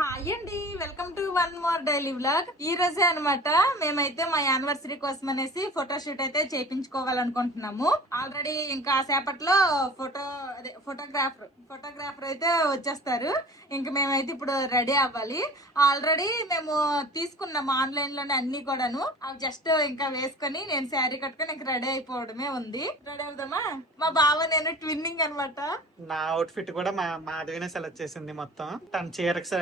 Hi అండి, welcome to one more daily vlog. ఈ రోజే అనమాట మేమైతే మా యానివర్సరీ కోసం అనేసి ఫోటో షూట్ అయితే చేయించుకోవాలనుకుంటున్నాము. ఆల్రెడీ ఇంకా సేపట్లో ఫోటోగ్రాఫర్ అయితే వచ్చేస్తారు. ఇంక మేమైతే ఇప్పుడు రెడీ అవ్వాలి. ఆల్రెడీ మేము తీసుకున్నాము ఆన్లైన్ లోనే అన్ని కూడాను. అవి జస్ట్ ఇంకా వేసుకొని నేను శారీ కట్టుకొని ఇంక రెడీ అయిపోవడమే ఉంది. రెడీ అవుదామా? మా బావ నేను ట్విన్నింగ్ అనమాట. నా అవుట్ ఫిట్ కూడా మాధవినే సెలెక్ట్ చేసింది. మొత్తం తన చీరకు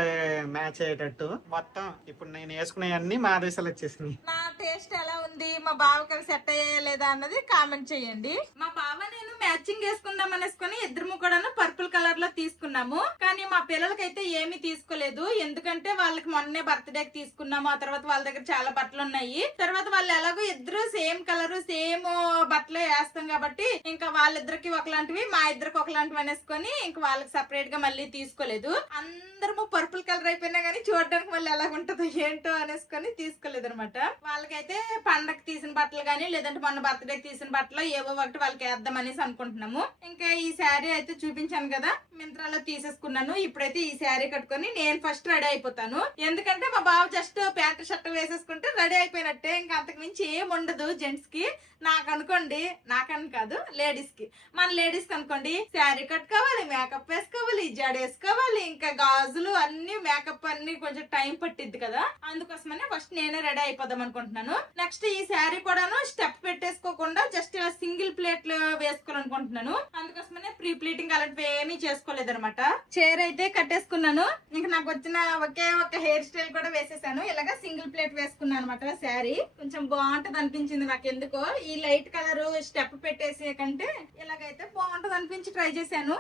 మ్యాచ్ అయ్యేటట్టు మొత్తం ఇప్పుడు నేను వేసుకునేవన్నీ మాధవి సెలెక్ట్ చేసింది. నా టేస్ట్ ఎలా ఉంది, మా బావకి సెట్ అయ్యా లేదా అన్నది కామెంట్ చేయండి. మా బావ నేను మ్యాచింగ్ వేసుకుందాం అనేసుకొని ఇద్దరు కూడా పర్పుల్ కలర్ లో తీసుకున్నాము. కానీ మా పిల్లలకైతే ఏమీ తీసుకోలేదు. ఎందుకంటే వాళ్ళకి మొన్నే బర్త్డే తీసుకున్నాము. ఆ తర్వాత వాళ్ళ దగ్గర చాలా బట్టలు ఉన్నాయి. తర్వాత వాళ్ళు ఎలాగో ఇద్దరు సేమ్ కలర్ సేమ్ బట్టలు వేస్తాం కాబట్టి ఇంకా వాళ్ళిద్దరికి ఒకలాంటివి మా ఇద్దరికి ఒకలాంటివి అనేసుకొని ఇంకా వాళ్ళకి సపరేట్ గా మళ్ళీ తీసుకోలేదు. అందరము పర్పుల్ కలర్ అయిపోయినా గానీ చూడడానికి మళ్ళీ ఎలా ఉంటుందో ఏంటో అనేసుకొని తీసుకోలేదు అనమాట. వాళ్ళకైతే పండగ తీసిన బట్టలు గానీ లేదంటే మొన్న బర్త్డే తీసిన బట్టలు ఏవో ఒకటి వాళ్ళకి వేద్దాం అనేసి అనుకుంటున్నాము. ఇంకా ఈ శారీ అయితే చూపించాను కదా, మింత్రాలో తీసేసుకున్నాను. ఇప్పుడైతే ఈ శారీ కట్టుకొని నేను ఫస్ట్ రెడీ అయిపోతాను. ఎందుకంటే మా బావ జస్ట్ ప్యాంట్ షర్ట్ వేసేసుకుంటే రెడీ అయిపోయినట్టే. ఇంకా అంతకు మించి ఏం ఉండదు జెంట్స్ కి. నాకు అనుకోండి, నాకని కాదు లేడీస్ కి, మన లేడీస్ కి అనుకోండి శారీ కట్టుకోవాలి, మేకప్ వేసుకోవాలి, జడ వేసుకోవాలి, ఇంకా గాజులు అన్ని మేకప్ అన్ని కొంచెం టైం పట్టిద్ది కదా. అందుకోసమనే ఫస్ట్ నేనే రెడీ అయిపోదాం అనుకుంటున్నాను. నెక్స్ట్ ఈ శారీ కూడాను స్టెప్ పెట్టేసుకోకుండా జస్ట్ సింగిల్ ప్లేట్ వేసుకోవాలనుకుంటున్నాను. అందుకోసమనే ప్రీ ప్లీటింగ్ అలాంటివి ఏమీ చేసుకోలేదు అనమాట. చీర అయితే కట్టేసుకున్నాను. ఇంకా నాకు వచ్చిన ఒకే ఒక హెయిర్ స్టైల్ కూడా వేసేసాను. ఇలాగా సింగిల్ ప్లేట్ వేసుకున్నాను అనమాట. శారీ కొంచెం బాగుంటది అనిపించింది నాకు. ఎందుకో ఈ లైట్ కలర్ స్టెప్ పెట్టేసే కంటే ఇలాగైతే బాగుంటది అనిపించి ట్రై చేశాను.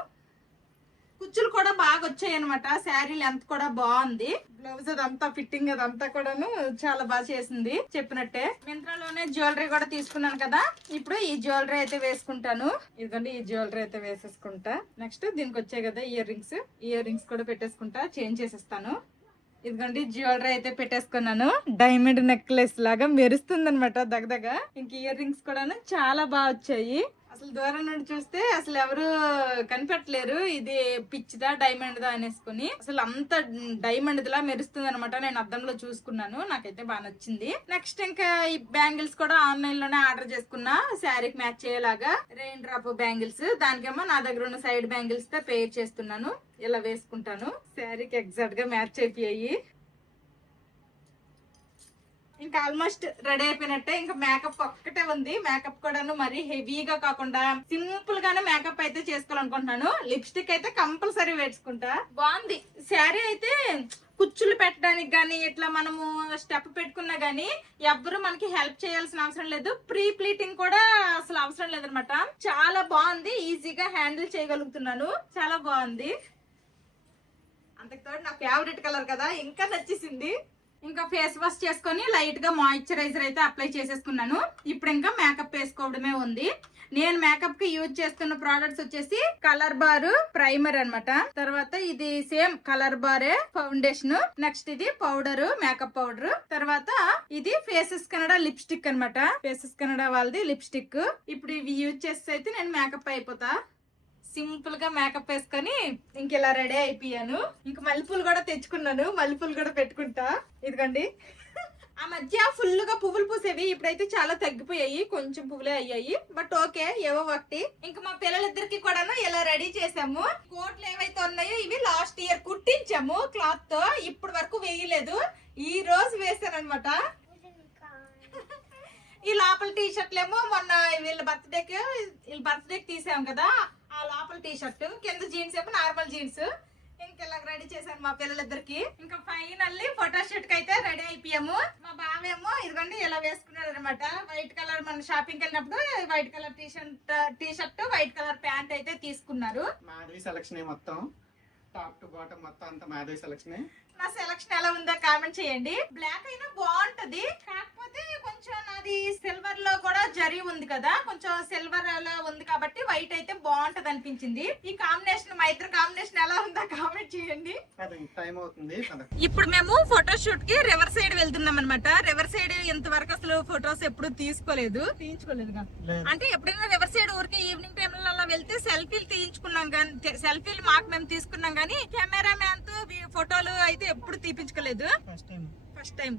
కుచ్చులు కూడా బాగా వచ్చాయి అనమాట. శారీ లెంత్ కూడా బాగుంది. బ్లౌజ్ అదంతా ఫిట్టింగ్ అదంతా కూడాను చాలా బాగా చేసింది చెప్పినట్టే. మింత్రాలోనే జ్యువెలరీ కూడా తీసుకున్నాను కదా. ఇప్పుడు ఈ జ్యువెలరీ అయితే వేసుకుంటాను. ఇదిగోండి ఈ జ్యువెలరీ అయితే వేసేసుకుంటా. నెక్స్ట్ దీనికి వచ్చాయి కదా ఇయర్ రింగ్స్ కూడా పెట్టేసుకుంటా. చేంజ్ చేసేస్తాను. ఇదిగోండి జ్యువెలరీ అయితే పెట్టేసుకున్నాను. డైమండ్ నెక్లెస్ లాగా మెరుస్తుంది అనమాట దగదగ. ఇంక ఇయర్ రింగ్స్ కూడా చాలా బాగా వచ్చాయి. అసలు దూరం నుండి చూస్తే అసలు ఎవరు కనిపెట్టలేరు ఇది పిచ్చిదా డైమండ్ దా అనేసుకుని. అసలు అంత డైమండ్ లా మెరుస్తుంది అనమాట. నేను అద్దంలో చూసుకున్నాను, నాకైతే బాగా నచ్చింది. నెక్స్ట్ ఇంకా ఈ బ్యాంగిల్స్ కూడా ఆన్లైన్ లోనే ఆర్డర్ చేసుకున్నా శారీకి మ్యాచ్ అయ్యేలాగా. రెయిన్ డ్రాప్ బ్యాంగిల్స్, దానికేమో నా దగ్గర ఉన్న సైడ్ బ్యాంగిల్స్ తో పేర్ చేస్తున్నాను. ఇలా వేసుకుంటాను. శారీకి ఎగ్జాక్ట్ గా మ్యాచ్ అయిపోయాయి. ఇంకా ఆల్మోస్ట్ రెడీ అయిపోయినట్టే. ఇంకా మేకప్ ఒక్కటే ఉంది. మేకప్ కూడాను మరీ హెవీగా కాకుండా సింపుల్ గానే మేకప్ అయితే చేసుకోవాలనుకుంటున్నాను. లిప్స్టిక్ అయితే కంపల్సరీ వేసుకుంటా. బాగుంది శారీ అయితే. కుచ్చులు పెట్టడానికి గానీ ఇట్లా మనము స్టెప్ పెట్టుకున్నా గానీ ఎవ్వరు మనకి హెల్ప్ చేయాల్సిన అవసరం లేదు. ప్రీ ప్లీటింగ్ కూడా అసలు అవసరం లేదనమాట. చాలా బాగుంది. ఈజీగా హ్యాండిల్ చేయగలుగుతున్నాను. చాలా బాగుంది. అంతకుతోడు నా ఫేవరెట్ కలర్ కదా, ఇంకా నచ్చేసింది. ఇంకా ఫేస్ వాష్ చేసుకొని లైట్ గా మాయిశ్చరైజర్ అయితే అప్లై చేసేసుకున్నాను. ఇప్పుడు ఇంకా మేకప్ వేసుకోవడమే ఉంది. నేను మేకప్ కి యూజ్ చేస్తున్న ప్రోడక్ట్స్ వచ్చేసి కలర్ బార్ ప్రైమర్ అన్నమాట. తర్వాత ఇది సేమ్ కలర్ బారే ఫౌండేషన్. నెక్స్ట్ ఇది పౌడర్, మేకప్ పౌడర్. తర్వాత ఇది ఫేసెస్ కెనడా లిప్స్టిక్ అన్నమాట. ఫేసెస్ కెనడా వాళ్ళది లిప్స్టిక్. ఇప్పుడు ఇవి యూజ్ చేస్తే అయితే నేను మేకప్ అయిపోతా. సింపుల్ గా మేకప్ వేసుకొని ఇంకెలా రెడీ అయిపోయాను. ఇంక మల్లెపూలు కూడా తెచ్చుకున్నాను. మల్లెపూలు కూడా పెట్టుకుంటా. ఇదిగోండి. ఆ మధ్య ఫుల్ గా పువ్వులు పూసేవి, ఇప్పుడైతే చాలా తగ్గిపోయాయి. కొంచెం పువ్వులే అయ్యాయి. బట్ ఓకే, ఏవో ఒకటి. ఇంకా మా పిల్లలిద్దరికి కూడాను ఇలా రెడీ చేసాము. కోట్లు ఏవైతే ఉన్నాయో ఇవి లాస్ట్ ఇయర్ కుట్టించాము క్లాత్ తో. ఇప్పటి వరకు వేయలేదు. ఈ రోజు వేసాను అనమాట. ఈ లోపల టీ షర్ట్లేమో మొన్న వీళ్ళ బర్త్డేకి తీసాం కదా, ఆ లోపల టీ షర్ట్, కింద జీన్స్ ఏమో నార్మల్ జీన్స్. ఇంకెలా రెడీ చేశాను మా పిల్లలిద్దరికి. ఇంకా ఫైనల్లీ ఫోటో షూట్ కి అయితే రెడీ అయిపోయాము. మా బావేమో ఇదిగోండి ఇలా వేసుకున్నాడు అనమాట. వైట్ కలర్ మన షాపింగ్ వెళ్ళినప్పుడు white colour T shirt white colour pant అయితే తీసుకున్నారు. మాధవి సెలక్షన్ మొత్తం టాప్ టు బాటమ్ మొత్తం అంతా మాధవి సెలక్షన్. నా సెలక్షన్ ఎలా ఉందో కామెంట్ చేయండి. బ్లాక్ అయినా బాగుంటది, కాకపోతే కొంచెం కొంచెం నాది సిల్వర్ లో కూడా జరీ ఉంది కదా, కొంచెం సిల్వర్ లో ఉంది కాబట్టి వైట్ అయితే బాగుంటది అనిపించింది. ఈ కాంబినేషన్ మా ఇద్దరు కాంబినేషన్ ఎలా ఉందో కామెంట్ చేయండి. టైం అవుతుంది. ఇప్పుడు మేము ఫోటో షూట్ కి రివర్ సైడ్ వెళ్తున్నాం అనమాట. రివర్ సైడ్ ఇంతవరకు అసలు ఫొటోస్ ఎప్పుడు తీయించుకోలేదుగా. అంటే ఎప్పుడైనా రివర్ సైడ్ ఊరికి ఈవినింగ్ టైమ్ లో అలా వెళ్తే సెల్ఫీలు తీయించుకున్నాం కానీ, సెల్ఫీలు మాకు మేము తీసుకున్నాం కానీ కెమెరా మ్యాన్ తో ఫోటోలు అయితే ఎప్పుడు తీపించుకోలేదు. ఫస్ట్ టైం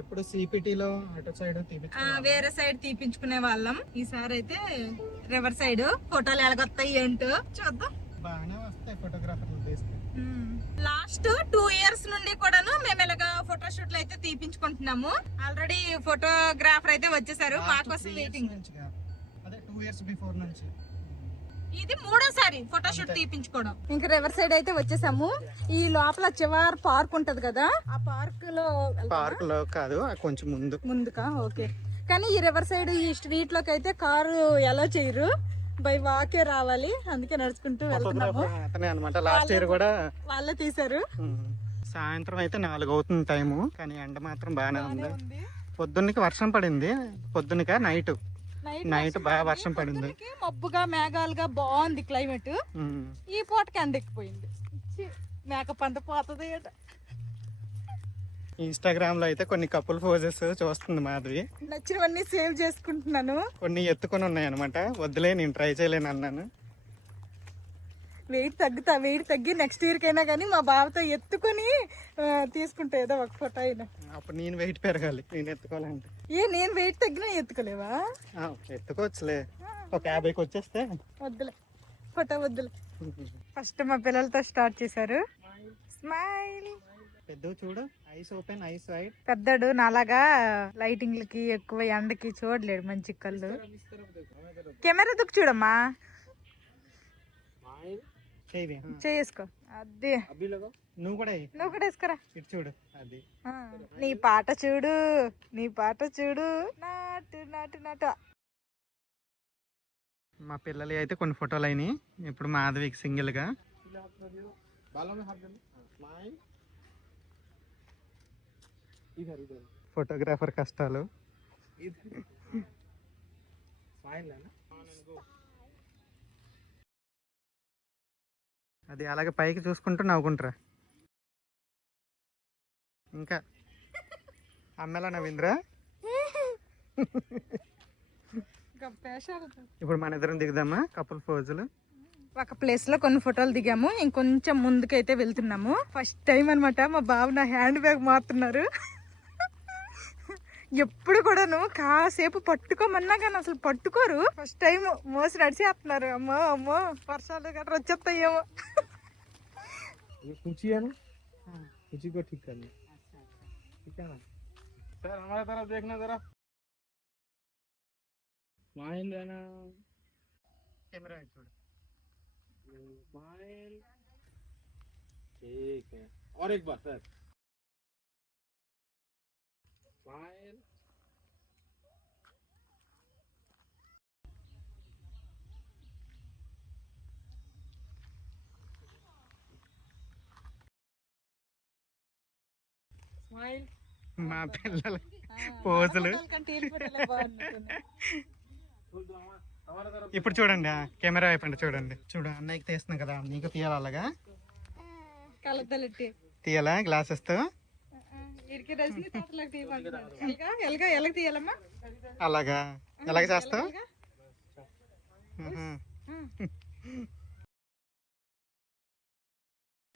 ఎప్పుడు సిపిటిలో అటు సైడ్ వేరే సైడ్ తీపించుకునే వాళ్ళం. ఈసారి అయితే రివర్ సైడ్ ఫోటోలు ఎలాగొస్తాయి ఏంటో చూద్దాం. బాగానే వస్తాయి ఫోటోగ్రాఫర్లు తీస్తే. లాస్ట్ 2 ఇయర్స్ నుండి కూడాను మేము ఇలాగా ఫోటో షూట్లు అయితే తీపించుకుంటున్నాము. ఆల్రెడీ ఫోటోగ్రాఫర్ అయితే వచ్చేసారు, మా కోసం వెయిటింగ్. అదే 2 ఇయర్స్ బిఫోర్ నుంచి. ఇది 3వ ఫోటో షూట్ తీపించుకోవడం. ఇంకా రివర్ సైడ్ అయితే వచ్చేసాము. ఈ లోపల చివరి పార్క్ ఉంటది కదా, ఆ పార్క్ లో కాదు, కొంచెం ముందుకా. ఓకే, కానీ ఈ రివర్ సైడ్ ఈ స్ట్రీట్ లోకి అయితే కారు ఎలా చేయరు, బై వాకే రావాలి. అందుకే నడుచుకుంటూ వెళ్తున్నాము. అతనే అన్నమాట. లాస్ట్ ఇయర్ కూడా వాళ్ళే తీసారు. సాయంత్రం అయితే 4 అవుతుంది టైము, కానీ ఎండ మాత్రం బాగానే ఉంది. పొద్దున్నకి వర్షం పడింది, పొద్దునక నైట్ బాగా వర్షం పడింది. మబ్బుగా మేఘాలుగా బాగుంది క్లైమేట్. ఈ పూటకి ఎండ ఎక్కిపోయింది. మేకప్ అంత పోతుంది. ఇన్స్టాగ్రామ్ లో అయితే కొన్ని కపుల్ పోజెస్ చూస్తుంది మాధవి. నచ్చినవన్నీ సేవ్ చేసుకుంటున్నాను. కొన్ని ఎత్తుకొని ఉన్నాయి అనమాట. వద్దులే, నేను ట్రై చేయలేను అన్నాను. వెయిట్ తగ్గి నెక్స్ట్ ఇయర్ కైనా కానీ మా బావతో ఎత్తుకొని తీసుకుంటా ఏదో ఒక ఫోటో అయినా. అప్పుడు నేను వెయిట్ పెరగాలి, నేను ఎత్తుకోవాలంటే. నేను వెయిట్ తగ్గినా ఎత్తుకోలేవా? ఎత్తుకోవచ్చులే, ఒక 50కి వచ్చేస్తే. వద్దులే ఫోటో వద్దులే. ఫస్ట్ మా పిల్లలతో స్టార్ట్ చేశారు. స్మైల్. పెద్ద చూడు, ఐస్ ఓపెన్, ఐస్ వైడ్. పెద్దడు నాలాగా లైటింగ్లకి ఎక్కువ ఎండకి చూడలేడు, మంచి కళ్ళు. కెమెరా దుక్కు చూడమ్మా, చేసుకో. అదే నువ్వు కూడా వేసుకోరా. ఇటు చూడు, అది నీ పాట చూడు, నాటు నాటు నాటు. మా పిల్లలు అయితే కొన్ని ఫోటోలు అయినాయి. ఇప్పుడు మాధవికి సింగిల్ గా. ఫోటోగ్రాఫర్ కష్టాలు. అది అలాగే పైకి చూసుకుంటూ నవ్వుకుంటారా. ఇంకా అమ్మలా నవ్వింద్రా. ఇప్పుడు మన ఇద్దరం దిగుదామా కపుల్ ఫోజులు. ఒక ప్లేస్ లో కొన్ని ఫోటోలు దిగాము, ఇంకొంచెం ముందుకైతే వెళ్తున్నాము. ఫస్ట్ టైం అనమాట మా బాబు నా హ్యాండ్ బ్యాగ్ మారుతున్నారు. ఎప్పుడు కూడాను కాసేపు పట్టుకోమన్నా కానీ అసలు పట్టుకోరు. ఫస్ట్ టైం మోసి నడిచేస్తున్నారు. అమ్మో అమ్మో, వర్షాలు గట్రా వచ్చేస్తాయేమో. कुची को ठीक करना, ठीक है ना सर? हमारे तरफ देखना जरा, स्माइल रहना, कैमरा छोड़, स्माइल, ठीक है. और एक बार सर, स्माइल. మా పిల్లల పోజులు ఇప్పుడు చూడండి. కెమెరా అయిపోయింది చూడండి. చూడు, అన్నయ్యకి తీస్తున్నాం కదా, నీకు తీయాలి. అలాగా తీయాలా గ్లాసెస్ తో? అలాగా ఎలాగ చేస్తావు?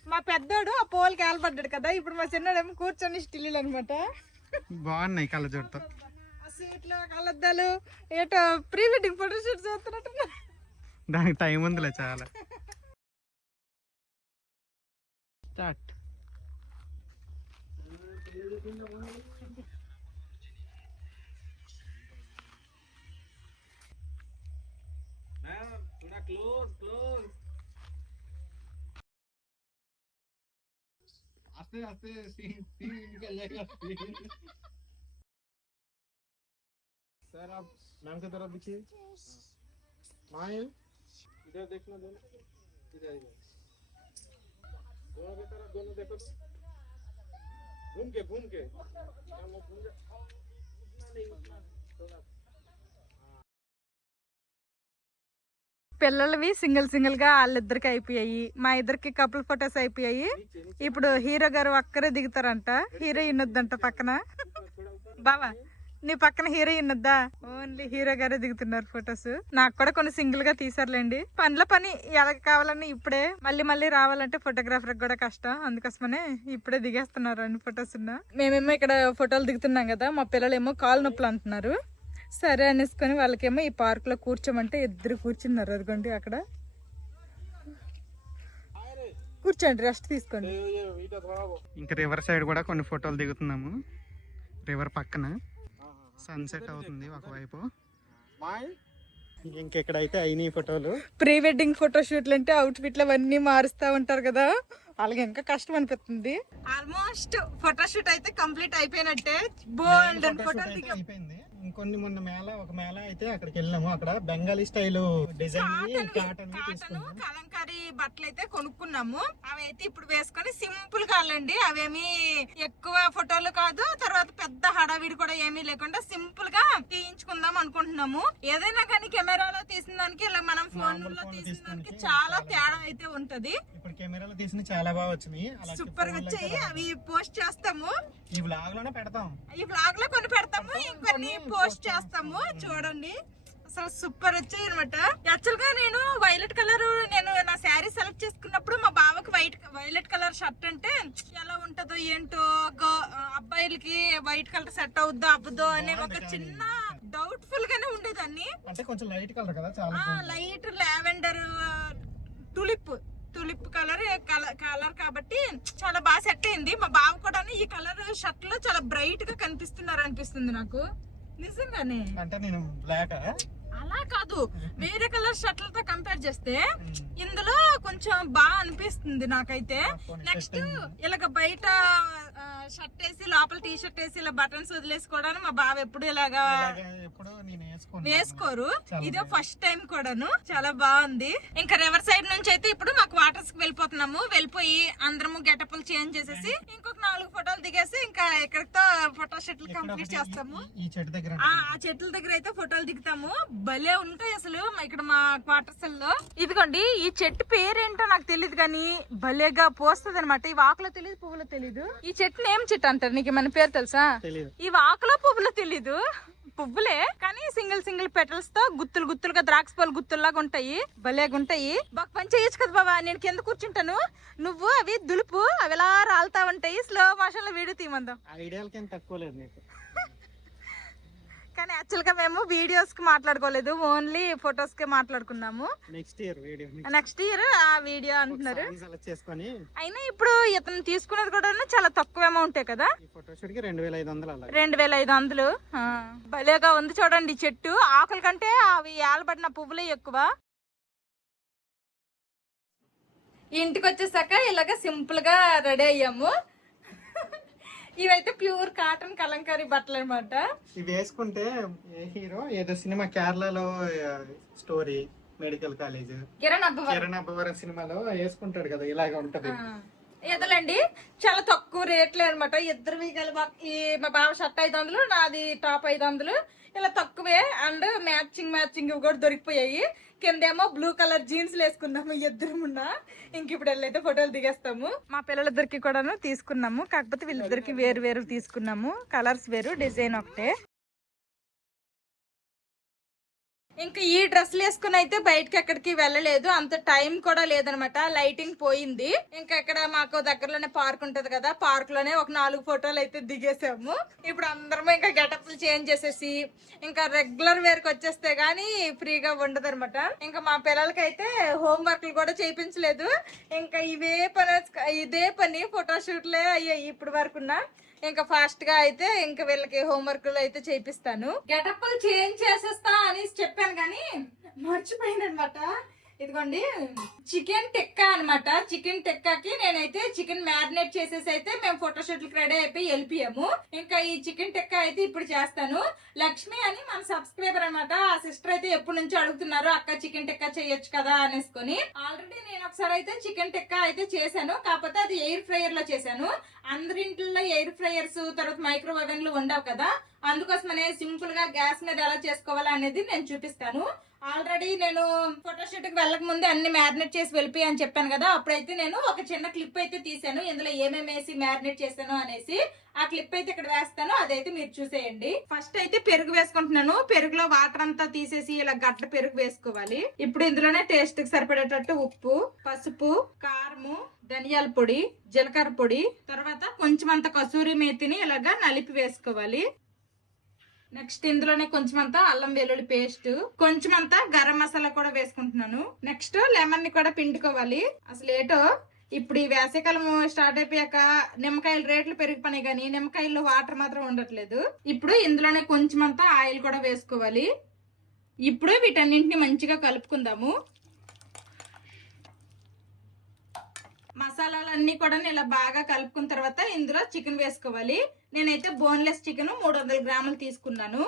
మా పెద్దోడు ఆ పోల్కి ఆలపడ్డాడు కదా, ఇప్పుడు మా చిన్నోడేమో కూర్చొని స్టిల్ అనమాట. బాగున్నాయి కళ్ళజోడుతో. సీట్లు కళ్ళద్దాలు ఏటో ప్రీ వెడ్డింగ్ ఫోటో షూట్ చేస్తున్నట్టు. దానికి టైం ఉందిలే చాలా. స్టార్ట్. क्लोज. आस्ते आस्ते सीन निकल जाएगा. सर आप मैम की तरफ देखिए. स्माइल. इधर देखना, दोनों इधर दोनों की तरफ, दोनों देखो. घूम के పిల్లలవి సింగిల్ గా వాళ్ళిద్దరికి అయిపోయాయి, మా ఇద్దరికి కపుల్ ఫొటోస్ అయిపోయాయి. ఇప్పుడు హీరో గారు ఒక్కరే దిగుతారంట, హీరోయిన్ వద్దంట పక్కన. బావా నీ పక్కన హీరోయిన్ వద్దా, ఓన్లీ హీరో గారే దిగుతున్నారు ఫొటోస్. నాకు కూడా కొన్ని సింగిల్ గా తీసారులేండి. పని ఎలా కావాలని ఇప్పుడే మళ్ళీ రావాలంటే ఫోటోగ్రాఫర్ కూడా కష్టం, అందుకోసమనే ఇప్పుడే దిగేస్తున్నారు అన్ని ఫొటోస్. మేమేమో ఇక్కడ ఫోటోలు దిగుతున్నాం కదా, మా పిల్లలేమో కాలు నొప్పులు అంటున్నారు. సరే అనేసుకొని వాళ్ళకేమో ఈ పార్క్ లో కూర్చోమంటే ఇద్దరు కూర్చున్నారు. అదిగోండి అక్కడ కూర్చోండి, రెస్ట్ తీసుకోండి. ఇంకా రివర్ సైడ్ కూడా కొన్ని ఫోటోలు దిగుతున్నాము. రివర్ పక్కన సన్సెట్ అవుతుంది ఒకవైపు. ఇంకెక్కడైతే అయినాయి ఫోటోలు. ప్రీ వెడ్డింగ్ ఫోటో షూట్లు అంటే అవుట్ ఫిట్లు అవన్నీ మారుస్తూ ఉంటారు కదా, వాళ్ళకి ఇంకా కష్టం అనిపిస్తుంది. ఆల్మోస్ట్ ఫోటో షూట్ అయితే కంప్లీట్ అయిపోయినట్టే. బోల్డ్ ఫోటోలు అయిపోయింది. ఇంకొన్ని మొన్న ఒక మేళ అయితే అక్కడికి వెళ్ళాము. అక్కడ బెంగాలీ స్టైల్ డిజైన్ కలంకారీ బట్టలు అయితే కొనుక్కున్నాము. అవి అయితే ఇప్పుడు వేసుకొని సింపుల్ గా వెళ్ళండి. అవేమి ఎక్కువ ఫోటోలు కాదు, తర్వాత పెద్ద హడావిడి కూడా ఏమీ లేకుండా సింపుల్ గా తీయించుకుందాం అనుకుంటున్నాము. ఏదైనా కానీ కెమెరాలో తీసిన దానికి ఇలా మనం ఫోన్ లో తీసిన దానికి చాలా తేడా అయితే ఉంటది. ఇప్పుడు కెమెరాలో తీసిన చాలా బాగా వచ్చినాయి, సూపర్ గా వచ్చాయి. అవి పోస్ట్ చేస్తాము, ఈ వ్లాగ్ లోనే పెడతాం. ఈ వ్లాగ్ లో కొన్ని పెడతాము, ఇంకొన్ని పోస్ట్ చేస్తాము. చూడండి అసలు సూపర్ వచ్చాయి అనమాట. యాక్చువల్ గా నేను వైలెట్ కలర్ నా శారీ సెలెక్ట్ చేసుకున్నప్పుడు మా బావకి వైలెట్ కలర్ షర్ట్ అంటే ఎలా ఉంటుందో ఏంటో, అబ్బాయిలకి వైట్ కలర్ సెట్ అవుద్దో అవ్వదో అనే ఒక చిన్న డౌట్ఫుల్ గానే ఉండేదాన్ని. అంటే కొంచెం లైట్ కలర్ కదా, చాలా లైట్ లావెండర్ టులిప్ కలర్ కాబట్టి చాలా బాగా సెట్ అయింది. మా బావ కూడా ఈ కలర్ షర్ట్ లో చాలా బ్రైట్ గా కనిపిస్తున్నారు అనిపిస్తుంది నాకు నిజంగానే. అంటే నేను బ్లాక్ అలా కాదు, వేరే కలర్ షర్ట్లతో కంపేర్ చేస్తే ఇందులో కొంచెం బాగా అనిపిస్తుంది నాకైతే. నెక్స్ట్ ఇలాగ బయట షర్ట్ వేసి లోపల టీ షర్ట్ వేసి ఇలా బటన్స్ వదిలేసుకోవడానికి మా బావ ఎప్పుడు ఇలాగా వేసుకోరు. ఇదే ఫస్ట్ టైం కూడాను, చాలా బాగుంది. ఇంకా రివర్ సైడ్ నుంచి అయితే ఇప్పుడు మాకు వాటర్స్ కి వెళ్ళిపోతున్నాము. వెళ్ళిపోయి అందరము గెటప్లు చేంజ్ చేసేసి ఇంకొక 4 ఫోటోలు దిగేసి ఇంకా ఎక్కడితో ఫోటో షూట్లు కంప్లీట్ చేస్తాము. ఆ చెట్ల దగ్గర అయితే ఫోటోలు దిగుతాము. భలే ఉంటాయి అసలు ఇక్కడ మా క్వార్టర్స్ లో. ఇదిగోండి ఈ చెట్టు పేరేంటో నాకు తెలియదు కానీ భలేగా పోస్తుంది అనమాట. ఈ ఆకులో తెలియదు, పువ్వులో తెలీదు. ఈ చెట్టుని ఏం చెట్టు అంటారు, నీకు ఏమైనా పేరు తెలుసా? ఈ ఆకులో పువ్వులో తెలీదు, పువ్వులే కానీ సింగిల్ పెటల్స్ తో గుత్తులుగా ద్రాక్ష పాలు గుత్తుల్లాగా ఉంటాయి. భలేగా ఉంటాయి. బాగా పని చేయొచ్చు కదా బాబా, నేను కింద కూర్చుంటాను, నువ్వు అవి దులుపు, అవి ఎలా రాలుతా ఉంటాయి. స్లో మోషన్ లో వీడియో తీయమందాం. కానీ యాక్చువల్ గా మేము వీడియోస్ కి మాట్లాడుకోలేదు, ఓన్లీ ఫొటోస్ కి మాట్లాడుకున్నాము. నెక్స్ట్ ఇయర్ ఆ వీడియో అంటున్నారు. అయినా ఇప్పుడు ఇతను తీసుకున్నది కూడా చాలా తక్కువ అమౌంటే కదా, 2500. భలేగా ఉంది చూడండి చెట్టు. ఆకుల కంటే అవి ఏలబడిన పువ్వులే ఎక్కువ. ఇంటికి వచ్చేసాక ఇలాగ సింపుల్ గా రెడీ అయ్యాము. ఇవైతే ప్యూర్ కాటన్ కలంకారీ బట్టలు అనమాట. ఇవి వేసుకుంటే ఏ హీరో ఏదో సినిమా కేరళలో story medical college Kiran Abbavaram సినిమాలో వేసుకుంటాడు కదా, ఇలాగ ఉంటది. ఎదలండి చాలా తక్కువ రేట్లే అనమాట. ఇద్దరు ఈ మా బావ షర్ట్ 500, నాది టాప్ 500, ఇలా తక్కువే. అండ్ మ్యాచింగ్ కూడా దొరికిపోయాయి. కిందేమో బ్లూ కలర్ జీన్స్ వేసుకున్నాము ఇద్దరు మున్నా. ఇంక ఇప్పుడు వెళ్ళైతే ఫోటోలు దిగేస్తాము. మా పిల్లలిద్దరికి కూడా తీసుకున్నాము, కాకపోతే వీళ్ళిద్దరికి వేరు తీసుకున్నాము. కలర్స్ వేరు, డిజైన్ ఒకటే. ఇంకా ఈ డ్రెస్లు వేసుకుని అయితే బయటకి ఎక్కడికి వెళ్ళలేదు, అంత టైం కూడా లేదనమాట. లైటింగ్ పోయింది. ఇంకా ఇక్కడ మాకు దగ్గరలోనే పార్క్ ఉంటది కదా, పార్క్ లోనే ఒక 4 ఫోటోలు అయితే దిగేసాము. ఇప్పుడు అందరము ఇంకా గెటప్లు చేంజ్ చేసేసి ఇంకా రెగ్యులర్ వేర్ కి వచ్చేస్తే గానీ ఫ్రీగా ఉండదు అనమాట. ఇంకా మా పిల్లలకి అయితే హోంవర్క్లు కూడా చేయించలేదు. ఇంకా ఇదే పని ఫోటో షూట్లే అయ్యాయి ఇప్పుడు వరకున్నా. ఇంకా ఫాస్ట్ గా అయితే ఇంకా వీళ్ళకి హోంవర్క్ అయితే చేపిస్తాను. గెటప్లు చేంజ్ చేసేస్తా అని చెప్పాను కానీ మర్చిపోయింది అనమాట. ఇదిగోండి చికెన్ టిక్కా అన్నమాట. చికెన్ టిక్కాకి నేనైతే చికెన్ మ్యారినేట్ చేసేసి అయితే మేము ఫోటోషూట్లకు రెడీ అయిపోయి వెళ్ళిపోయాము. ఇంకా ఈ చికెన్ టిక్కా అయితే ఇప్పుడు చేస్తాను. లక్ష్మి అని మన సబ్స్క్రైబర్ అన్నమాట. ఆ సిస్టర్ అయితే ఎప్పటి నుంచో అడుగుతున్నారు, అక్క చికెన్ టిక్కా చేయొచ్చు కదా అనేసుకొని. ఆల్రెడీ నేను ఒకసారి అయితే చికెన్ టిక్కా అయితే చేశాను, కాకపోతే అది ఎయిర్ ఫ్రైయర్ లో చేశాను. అందరింట్లో ఎయిర్ ఫ్రైయర్స్ తర్వాత మైక్రోవేవ్ ఓవెన్లు ఉండవు కదా, అందుకోసమనే సింపుల్ గా గ్యాస్ మీద ఎలా చేసుకోవాలా అనేది నేను చూపిస్తాను. ఆల్రెడీ నేను ఫోటోషూట్ కి వెళ్ళక ముందే అన్ని మ్యారినేట్ చేసి వెళ్ళిపోయి అని చెప్పాను కదా, అప్పుడైతే నేను ఒక చిన్న క్లిప్ అయితే తీసాను ఇందులో ఏమేమి వేసి మ్యారినేట్ చేశాను అనేసి. ఆ క్లిప్ అయితే ఇక్కడ వేస్తాను, అదైతే మీరు చూసేయండి. ఫస్ట్ అయితే పెరుగు వేసుకుంటున్నాను. పెరుగులో వాటర్ అంతా తీసేసి ఇలా గట్ల పెరుగు వేసుకోవాలి. ఇప్పుడు ఇందులోనే టేస్ట్ కి సరిపడేటట్టు ఉప్పు, పసుపు, కారము, ధనియాల పొడి, జీలకర్ర పొడి, తర్వాత కొంచెం అంత కసూరి మేతిని ఇలాగా నలిపి వేసుకోవాలి. నెక్స్ట్ ఇందులోనే కొంచెం అంతా అల్లం వెల్లుల్లి పేస్ట్, కొంచెం అంతా గరం మసాలా కూడా వేసుకుంటున్నాను. నెక్స్ట్ లెమన్ ని కూడా పిండుకోవాలి. అసలు ఏటో ఇప్పుడు ఈ వేసవికాలం స్టార్ట్ అయిపోయాక నిమ్మకాయల రేట్లు పెరిగిపోయినాయి కానీ నిమ్మకాయల్లో వాటర్ మాత్రం ఉండట్లేదు. ఇప్పుడు ఇందులోనే కొంచెం అంతా ఆయిల్ కూడా వేసుకోవాలి. ఇప్పుడు వీటన్నింటిని మంచిగా కలుపుకుందాము. మసాలాలన్నీ కూడా ఇలా బాగా కలుపుకున్న తర్వాత ఇందులో చికెన్ వేసుకోవాలి. నేనైతే బోన్లెస్ చికెన్ 300 గ్రాములు తీసుకున్నాను.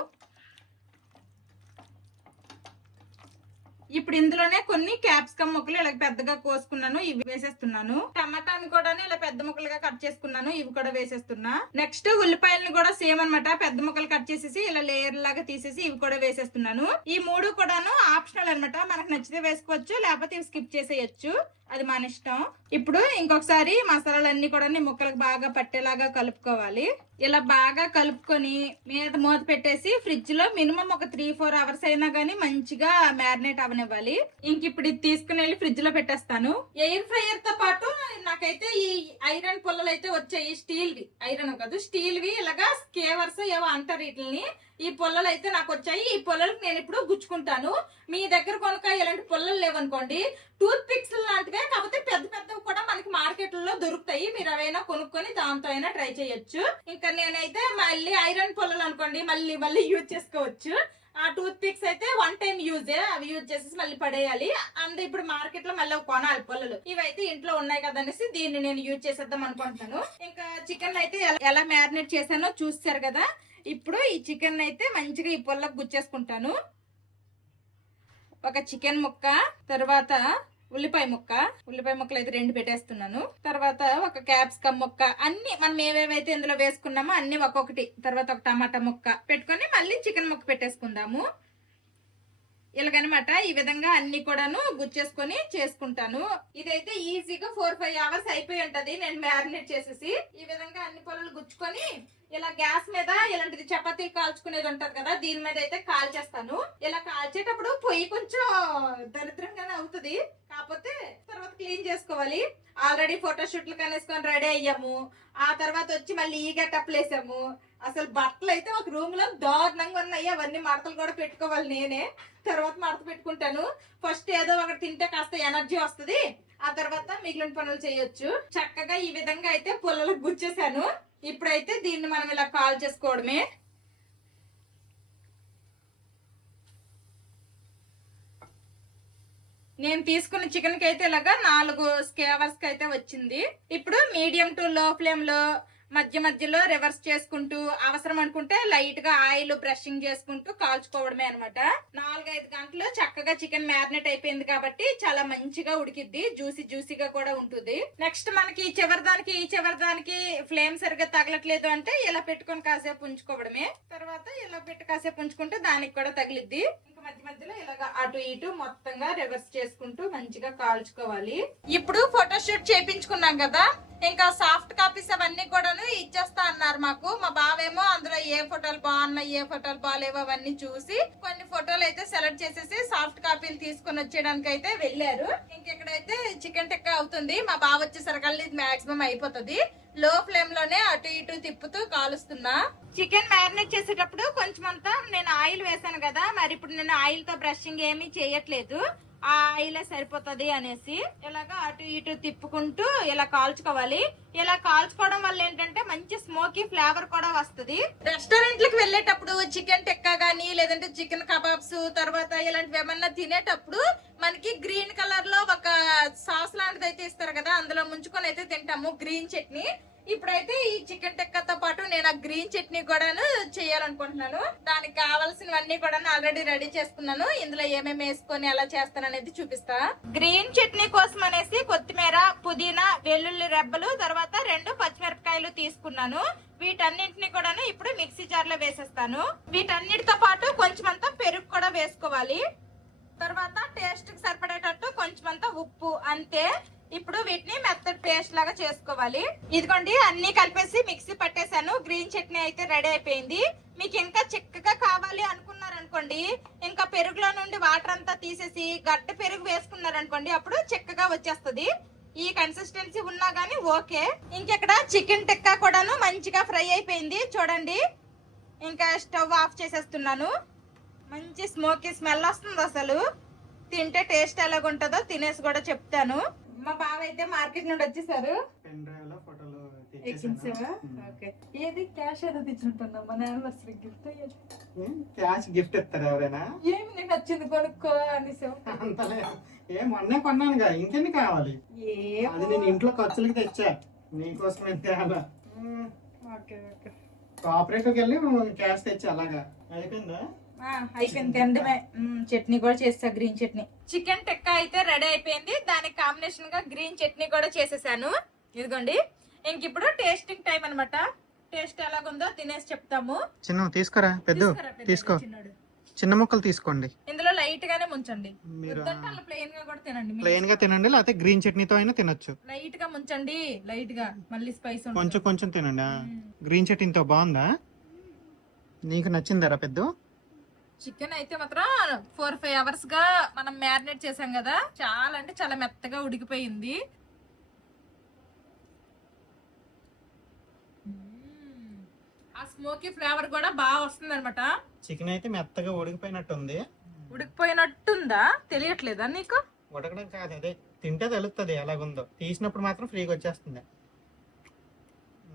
ఇప్పుడు ఇందులోనే కొన్ని క్యాప్సికమ్ ముక్కలు ఇలా పెద్దగా కోసుకున్నాను, ఇవి వేసేస్తున్నాను. టమాటాని కూడా ఇలా పెద్ద ముక్కలుగా కట్ చేసుకున్నాను, ఇవి కూడా వేసేస్తున్నా. నెక్స్ట్ ఉల్లిపాయలను కూడా సేమ్ అన్నమాట, పెద్ద ముక్కలు కట్ చేసేసి ఇలా లేయర్ లాగా తీసేసి ఇవి కూడా వేసేస్తున్నాను. ఈ మూడు కూడాను ఆప్షనల్ అన్నమాట, మనకు నచ్చితే వేసుకోవచ్చు, లేకపోతే ఇవి స్కిప్ చేసేయచ్చు, అది మన ఇష్టం. ఇప్పుడు ఇంకొకసారి మసాలాలన్నీ కూడా ముక్కలకు బాగా పట్టేలాగా కలుపుకోవాలి. ఇలా బాగా కలుపుకొని మీద మూత పెట్టేసి ఫ్రిడ్జ్ లో మినిమం ఒక 3-4 అవర్స్ అయినా గానీ మంచిగా మ్యారినేట్ అవనివ్వాలి. ఇంక ఇప్పుడు ఇది తీసుకుని వెళ్ళి ఫ్రిడ్జ్ లో పెట్టేస్తాను. ఎయిర్ ఫ్రైయర్ తో పాటు నాకైతే ఈ ఐరన్ పుల్లలు అయితే వచ్చాయి, స్టీల్ వి, ఐరన్ కాదు స్టీల్ వి, ఇలాగా స్కేవర్స్ ఏవో అంటారు వీటిని. ఈ పుల్లలు అయితే నాకు వచ్చాయి. ఈ పుల్లలకు నేను ఇప్పుడు గుచ్చుకుంటాను. మీ దగ్గర కొనుక ఇలాంటి పుల్లలు లేవనుకోండి, టూత్ పిక్స్ లాంటివే, కాకపోతే పెద్ద పెద్దవి కూడా మనకి మార్కెట్లలో దొరుకుతాయి. మీరు అవైనా కొనుక్కొని దాంతో అయినా ట్రై చేయొచ్చు. ఇంకా నేనైతే మళ్ళీ ఐరన్ పుల్లలు అనుకోండి మళ్ళీ మళ్ళీ యూజ్ చేసుకోవచ్చు. ఆ టూత్ పిక్స్ అయితే వన్ టైం యూజే, అవి యూజ్ చేసేసి మళ్ళీ పడేయాలి. అండ్ ఇప్పుడు మార్కెట్ లో మళ్ళీ కొనాలి పుల్లలు. ఇవైతే ఇంట్లో ఉన్నాయి కదా అనేసి దీన్ని నేను యూజ్ చేసేద్దాం అనుకుంటున్నాను. ఇంకా చికెన్ అయితే ఎలా మ్యారినేట్ చేశానో చూస్తారు కదా. ఇప్పుడు ఈ చికెన్ అయితే మంచిగా ఈ పుల్లకు గుచ్చేసుకుంటాను. ఒక చికెన్ ముక్క, తర్వాత ఉల్లిపాయ ముక్కలు అయితే 2 పెట్టేస్తున్నాను. తర్వాత ఒక క్యాప్సికమ్ ముక్క, అన్ని మనం ఏవేవైతే ఇందులో వేసుకున్నామో అన్ని ఒక్కొక్కటి. తర్వాత ఒక టమాటా ముక్క పెట్టుకొని మళ్ళీ చికెన్ ముక్క పెట్టేసుకుందాము. ఇలాగనమాట ఈ విధంగా అన్ని కూడాను గుచ్చేసుకొని చేసుకుంటాను. ఇదైతే ఈజీగా 4-5 అవర్స్ అయిపోయి ఉంటది నేను మ్యారినేట్ చేసేసి. ఈ విధంగా అన్ని పొలలు గుచ్చుకొని ఇలా గ్యాస్ మీద ఇలాంటిది చపాతీ కాల్చుకునేది ఉంటది కదా, దీని మీద అయితే కాల్చేస్తాను. ఇలా కాల్చేటప్పుడు పొయ్యి కొంచెం దరిద్రంగానే అవుతుంది, కాకపోతే తర్వాత క్లీన్ చేసుకోవాలి. ఆల్రెడీ ఫోటోషూట్లు కనేసుకొని రెడీ అయ్యాము. ఆ తర్వాత వచ్చి మళ్ళీ ఈ గెటప్లు వేసాము. అసలు బట్టలు అయితే ఒక రూమ్ లో దారుణంగా ఉన్నాయి, అవన్నీ మడతలు కూడా పెట్టుకోవాలి నేనే. తర్వాత మడత పెట్టుకుంటాను. ఫస్ట్ ఏదో ఒకటి తింటే కాస్త ఎనర్జీ వస్తుంది, ఆ తర్వాత మిగిలిన పనులు చేయొచ్చు. చక్కగా ఈ విధంగా అయితే పుల్లలకు గుచ్చేసాను. ఇప్పుడైతే దీన్ని మనం ఇలా కాల్ చేసుకోవడమే. నేను తీసుకున్న చికెన్ కి అయితే ఇలాగా 4 స్కేవర్స్ కి అయితే వచ్చింది. ఇప్పుడు మీడియం టు లో ఫ్లేమ్ లో మధ్య మధ్యలో రివర్స్ చేసుకుంటూ అవసరం అనుకుంటే లైట్ గా ఆయిల్ బ్రషింగ్ చేసుకుంటూ కాల్చుకోవడమే అనమాట. 4-5 గంటలు చక్కగా చికెన్ మ్యారినేట్ అయిపోయింది కాబట్టి చాలా మంచిగా ఉడికిద్ది, జ్యూసీగా కూడా ఉంటుంది. నెక్స్ట్ మనకి ఈ చివరిదానికి ఫ్లేమ్ సరిగ్గా తగలట్లేదు అంటే ఇలా పెట్టుకొని కాసేపు ఉంచుకోవడమే. తర్వాత ఇలా పెట్టి కాసేపు ఉంచుకుంటే దానికి కూడా తగిలిద్ది. ఇంకా మధ్య మధ్యలో ఇలాగా అటు ఇటు మొత్తంగా రివర్స్ చేసుకుంటూ మంచిగా కాల్చుకోవాలి. ఇప్పుడు ఫోటోషూట్ చేపించుకున్నాం కదా, ఇంకా సాఫ్ట్ కాపీస్ అవన్నీ కూడాను ఇచ్చేస్తా అన్నారు మాకు. మా బావేమో అందులో ఏ ఫోటోలు బాగున్నాయి ఏ ఫోటోలు బాగాలేవో అవన్నీ చూసి కొన్ని ఫోటోలు అయితే సెలెక్ట్ చేసేసి సాఫ్ట్ కాపీలు తీసుకొని వచ్చేయడానికి అయితే వెళ్ళారు. ఇంకెక్కడైతే చికెన్ టిక్కా అవుతుంది. మా బావ వచ్చేసరికల్లా ఇది మాక్సిమం అయిపోతుంది. లో ఫ్లేమ్ లోనే అటు ఇటు తిప్పుతూ కాలుస్తున్నా. చికెన్ మ్యారినేట్ చేసేటప్పుడు కొంచెం అంతా నేను ఆయిల్ వేసాను కదా, మరి ఇప్పుడు నేను ఆయిల్ తో బ్రషింగ్ ఏమీ చేయట్లేదు, ఆ ఆయిల్ సరిపోతుంది అనేసి ఇలాగా అటు ఇటు తిప్పుకుంటూ ఇలా కాల్చుకోవాలి. ఇలా కాల్చుకోవడం వల్ల ఏంటంటే మంచి స్మోక్ స్మోకీ ఫ్లేవర్ కూడా వస్తది. రెస్టారెంట్లకు వెళ్ళేటప్పుడు చికెన్ టిక్కా గానీ లేదంటే చికెన్ కబాబ్స్ తర్వాత ఇలాంటివి ఏమన్నా తినేటప్పుడు మనకి గ్రీన్ కలర్ లో ఒక సాస్ లాంటిది అయితే ఇస్తారు కదా, అందులో ముంచుకొని అయితే తింటాము గ్రీన్ చట్నీ. ఇప్పుడైతే ఈ చికెన్ టిక్కాతో పాటు నేను ఆ గ్రీన్ చట్నీ కూడాను చేయాలనుకుంటున్నాను. దానికి కావాల్సినవన్నీ కూడా ఆల్రెడీ రెడీ చేసుకున్నాను. ఇందులో ఏమేమి వేసుకొని ఎలా చేస్తాననేది చూపిస్తా. గ్రీన్ చట్నీ కోసం అనేసి కొత్తిమీర, పుదీనా, వెల్లుల్లి రెబ్బలు తర్వాత 2 పచ్చిమిరపకాయలు తీసుకున్నాను. వీటన్నింటినీ కూడాను ఇప్పుడు మిక్సీ జార్ లో వేసేస్తాను. వీటన్నిటితో పాటు కొంచెమంతా పెరుగు కూడా వేసుకోవాలి. తర్వాత టేస్ట్ కి సరిపడేటట్టు కొంచెమంతా ఉప్పు, అంతే. ఇప్పుడు వీటిని మెత్తటి పేస్ట్ లాగా చేసుకోవాలి. ఇదిగోండి అన్ని కలిపేసి మిక్సీ పట్టేశాను. గ్రీన్ చట్నీ అయితే రెడీ అయిపోయింది. మీకు ఇంకా చిక్కగా కావాలి అనుకున్నారనుకోండి, ఇంకా పెరుగులో నుండి వాటర్ అంతా తీసేసి గడ్డ పెరుగు వేసుకున్నారనుకోండి, అప్పుడు చిక్కగా వచ్చేస్తది. ఈ కన్సిస్టెన్సీ ఉన్నా గానీ ఓకే. ఇంకెక్కడ చికెన్ టిక్కా కూడాను మంచిగా ఫ్రై అయిపోయింది చూడండి. ఇంకా స్టవ్ ఆఫ్ చేసేస్తున్నాను. మంచి స్మోకీ స్మెల్ వస్తుంది. అసలు తింటే టేస్ట్ ఎలాగుంటుందో తినేసి కూడా చెప్తాను. మా బావ అయితే మార్కెట్ నుండి వచ్చేసారు. పెన్ డ్రైవ్ లో ఫోటోలు ఎక్కించావా? ఓకే. ఏది క్యాష్ ఏదో తెచ్చుంటున్నా మన యానివర్సరీ గిఫ్ట్. క్యాష్ గిఫ్ట్ ఇస్తారు ఎవరైనా? ఏమి నీకు నచ్చింది కొనుక్కో అనేసి. అంతలే మొన్నే కొన్నానుగా, ఇంకెన్ని కావాలి? అది నేను ఇంట్లో ఖర్చులకి తెచ్చా, నీకోసమే తేలా. Okay okay. కోఆపరేటివ్కి వెళ్ళి క్యాష్ తెచ్చా. అలాగా అయిపోయిందా? అయిపోయింది. తినడమే. చట్నీ కూడా చేస్తా, గ్రీన్ చట్నీ. చికెన్ టిక్కా అయితే రెడీ అయిపోయింది. దానికి కాంబినేషన్ గా గ్రీన్ చట్నీ కూడా చేసేసాను. ఇదిగోండి. ఇంక ఇప్పుడు టేస్టింగ్ టైం అన్నమాట. టేస్ట్ ఎలాగుందో తినేసి చెప్తాము. చిన్న తీసుకురా, పెద్ద తీసుకో, చిన్న ముక్కలు తీసుకోండి. ఇందులో లైట్ గానే ముంచండి. ప్లెయిన్ గా కూడా తినండి. ప్లెయిన్ గా తినండి, లేకపోతే గ్రీన్ చట్నీతో అయినా తినొచ్చు. లైట్ గా ముంచండి, లైట్ గా, మళ్ళీ స్పైస్ కొంచెం కొంచెం తినండి. గ్రీన్ చట్నీతో బాగుందా? నీకు నచ్చిందరా పెద్ద? చికెన్ అయితే మాత్రం 4-5 అవర్స్ గా మనం మ్యారినేట్ చేసాం కదా, చాలా అంటే చాలా మెత్తగా ఉడికిపోయింది. ఆ స్మోకీ ఫ్లేవర్ కూడా బాగా వస్తుంది అనమాట. చికెన్ అయితే మెత్తగా ఉడికిపోయినట్టుంది. ఉడికిపోయినట్టుందా? తెలియట్లేదా నీకు? ఉడకడం కాదు, అదే తింటే తెలుస్తుంది ఎలాగుందో. తీసినప్పుడు మాత్రం ఫ్రీగా వచ్చేస్తుంది.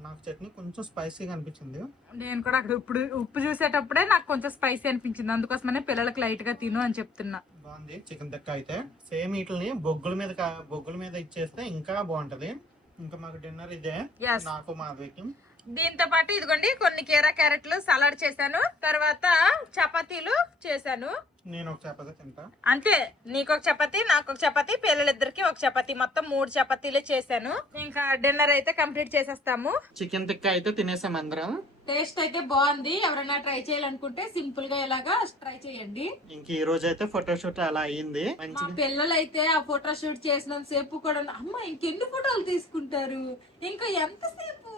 నాకు చట్నీ కొంచెం స్పైసీగా అనిపించింది. నేను కూడా అక్కడ ఇప్పుడు ఉప్పు చూసేటప్పుడే నాకు కొంచెం స్పైసీ అనిపించింది. అందుకోసమనే పిల్లలకి లైట్ గా తిను అని చెప్తున్నా. బాగుంది చికెన్ టిక్కా అయితే. సేమ్ వీటిని బొగ్గుల మీద ఇచ్చేస్తే ఇంకా బాగుంటది. ఇంకా మాకు డిన్నర్ ఇదే, నాకు మాధవికి. దీంతో పాటు ఇదిగోండి కొన్ని కీరా క్యారెట్లు సలాడ్ చేశాను. తర్వాత చపాతీలు చేశాను. నేను ఒక చపాతీ తింటా. అంతే, నీకు ఒక చపాతీ, నాకు ఒక చపాతీ, పిల్లలిద్దరికి ఒక చపాతీ, మొత్తం 3 చపాతీలు చేశాను. ఇంకా డిన్నర్ అయితే కంప్లీట్ చేసేస్తాము. చికెన్ టిక్కా అయితే తినేసాం అందరం. టేస్ట్ అయితే బాగుంది. ఎవరైనా ట్రై చేయాలనుకుంటే సింపుల్ గా ఇలాగా ట్రై చేయండి. ఇంక ఈ రోజు అయితే ఫోటోషూట్ అలా అయింది. మా పిల్లలు అయితే ఆ ఫోటోషూట్ చేసినంత సేపు కూడా అమ్మ ఇంకెన్ని ఫోటోలు తీసుకుంటారు, ఇంకా ఎంతసేపు,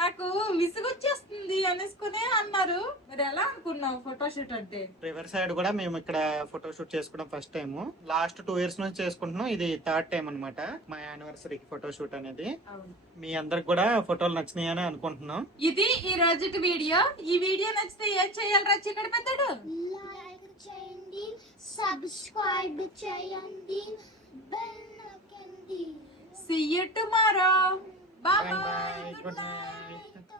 నాకు విసుగొచ్చేస్తుంది అనేసుకునే అన్నారు. మరి ఎలా అనుకున్నావు ఫోటోషూట్ అంటే? రివర్ సైడ్ కూడా మేము ఇక్కడ ఫోటోషూట్ చేసుకోవడం ఫస్ట్ టైం. లాస్ట్ 2 years నుంచి చేసుకుంటున్నాం. ఇది 3rd టైం అన్నమాట మా యానివర్సరీకి ఫోటోషూట్ అనేది. మీ అందరికి కూడా ఫోటోలు నచ్చినాయని అనుకుంటున్నాం. ఇది ఈ రోజుకి వీడియో. ఈ వీడియో నచ్చితే ఏం చేయాలి రా చిన్నడు పెద్దడు? లైక్ చేయండి, సబ్స్క్రైబ్ చేయండి, బెల్ నొక్కండి. See you tomorrow. Bye Bye bye. bye. Good night.